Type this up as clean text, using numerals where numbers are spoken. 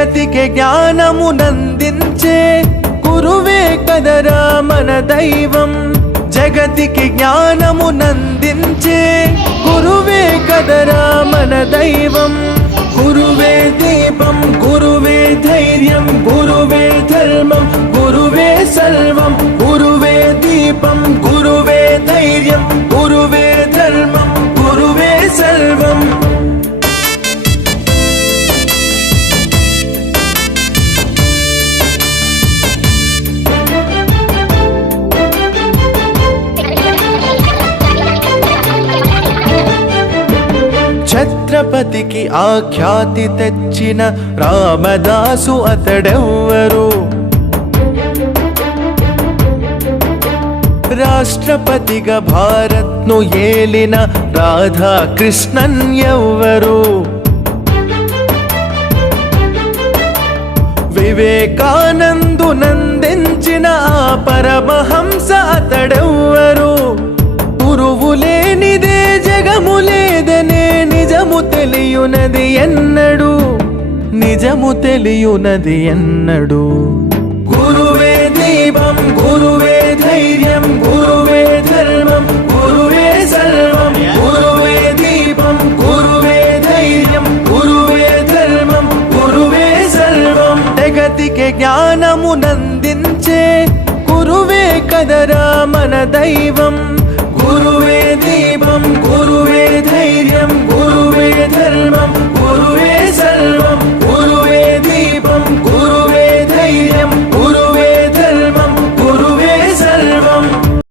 జగతికి జ్ఞానమునందించే గురువే కదరా మన దైవం. జగతికి జ్ఞానమునందించే గురువే కదరా మన దైవం. గురువే దీపం, గురువే ధైర్యం, గురువే ధర్మం, గురువే సర్వం. గురువే దీపం, గురువే ధైర్యం, గురువే ధర్మం, గురువే సర్వం. ఛత్రపతికి ఆఖ్యాతి తెచ్చిన రామదాసు అతడెవ్వరు? రాష్ట్రపతిగా భారత్ను ఏలిన రాధాకృష్ణన్ ఎవ్వరు? వివేకానందునందించిన ఆ పరమహంస అతడెవ్వరు? గురువు లేనిదే జగము లేదనే నిజము తెలియునది ఎన్నడు, నిజము తెలియునది ఎన్నడు. గురువే దీపం, గురువే ధైర్యం, గురువే ధర్మం, గురువే సర్వం. గురువే దీపం, గురువే ధైర్యం, గురువే ధర్మం, గురువే సర్వం. జగతికి జ్ఞానమునందించే గురువే కదరా మన దైవం.